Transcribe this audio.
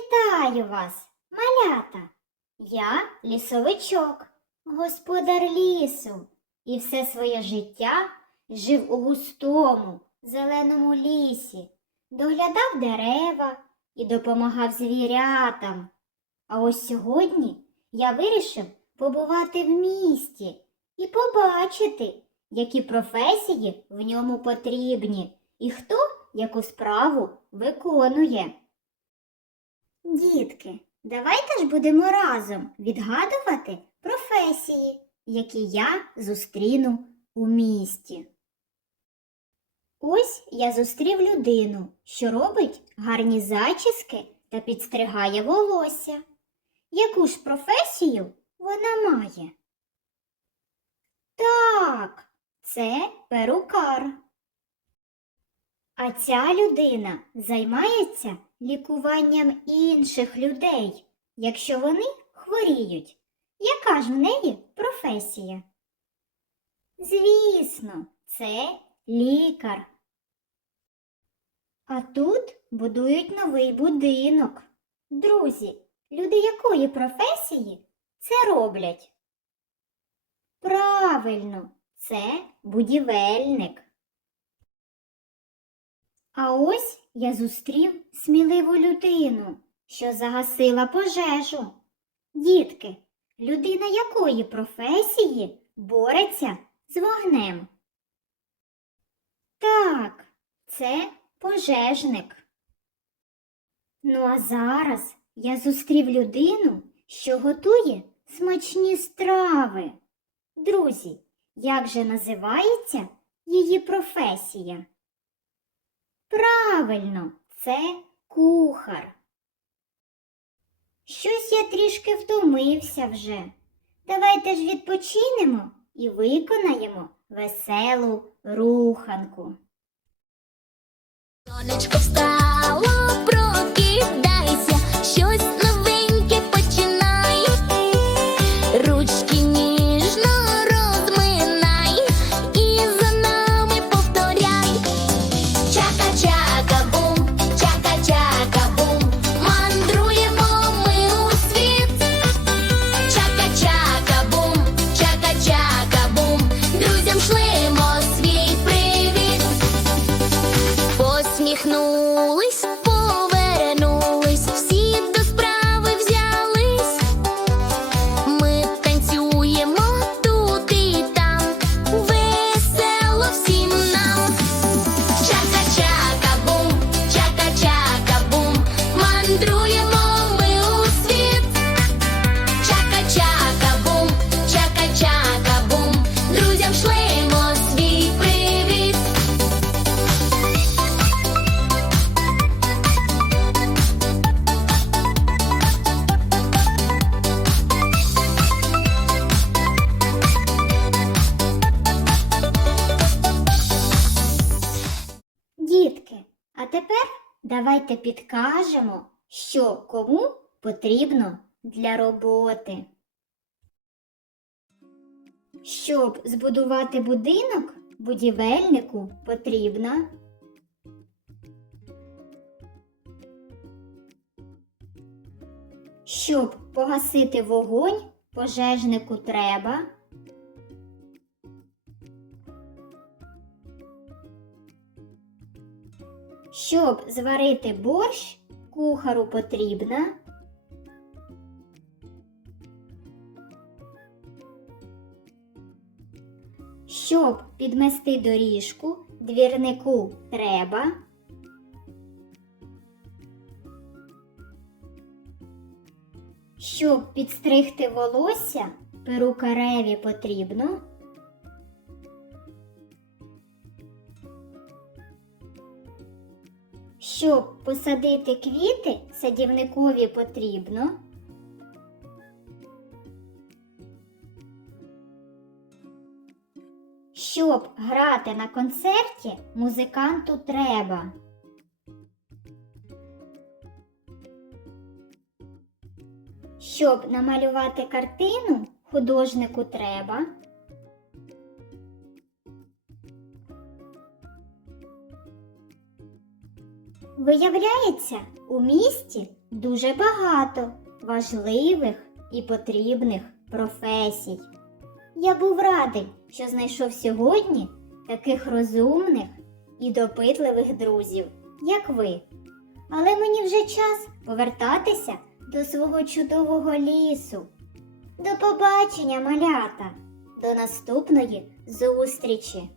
Вітаю вас, малята! Я лісовичок, господар лісу, і все своє життя жив у густому, зеленому лісі, доглядав дерева і допомагав звірятам. А ось сьогодні я вирішив побувати в місті і побачити, які професії в ньому потрібні і хто яку справу виконує. Дітки, давайте ж будемо разом відгадувати професії, які я зустріну у місті. Ось я зустрів людину, що робить гарні зачіски та підстригає волосся. Яку ж професію вона має? Так, це перукар. А ця людина займається лікуванням інших людей, якщо вони хворіють. Яка ж в неї професія? Звісно, це лікар. А тут будують новий будинок. Друзі, люди якої професії це роблять? Правильно, це будівельник. А ось я зустрів сміливу людину, що загасила пожежу. Дітки, людина якої професії бореться з вогнем? Так, це пожежник. Ну а зараз я зустрів людину, що готує смачні страви. Друзі, як же називається її професія? Правильно, це кухар. Щось я трішки втомився вже. Давайте ж відпочинемо і виконаємо веселу руханку. Сонечко встало, прокидайся, щось мандруємо ми у світ. Чака-чака-бум, чака-чака-бум, друзям шлемо свій привіт. Дітки, а тепер давайте підкажемо, що кому потрібно для роботи. Щоб збудувати будинок, будівельнику потрібна Щоб погасити вогонь, пожежнику треба. Щоб зварити борщ, кухару потрібна. Щоб підмести доріжку, двірнику треба. Щоб підстригти волосся, перукареві потрібно. Щоб посадити квіти, садівникові потрібно. Щоб грати на концерті, музиканту треба. Щоб намалювати картину, художнику треба. Виявляється, у місті дуже багато важливих і потрібних професій. Я був радий, що знайшов сьогодні таких розумних і допитливих друзів, як ви. Але мені вже час повертатися до свого чудового лісу. До побачення, малята! До наступної зустрічі!